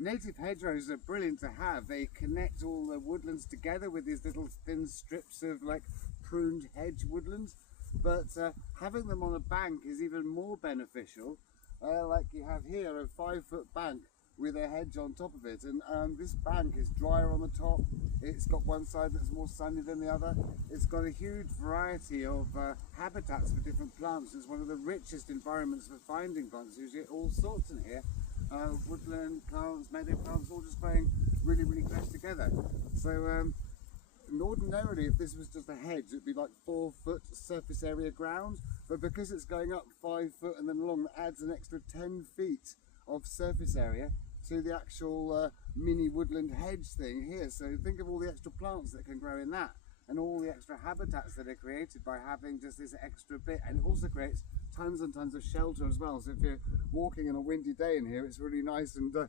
native hedgerows are brilliant to have. They connect all the woodlands together with these little thin strips of like pruned hedge woodlands, but having them on a bank is even more beneficial. Like you have here, a 5-foot bank with a hedge on top of it, and this bank is drier on the top. It's got one side that's more sunny than the other. It's got a huge variety of habitats for different plants. It's one of the richest environments for finding plants. You get all sorts in here. Woodland plants, meadow plants, all just growing really, really close together. So ordinarily, if this was just a hedge, it'd be like 4-foot surface area ground, but because it's going up 5 foot and then along, that adds an extra 10 feet of surface area to the actual mini woodland hedge thing here. So think of all the extra plants that can grow in that, and all the extra habitats that are created by having just this extra bit. And it also creates tons and tons of shelter as well. So if you're walking on a windy day in here, it's really nice and sheltered.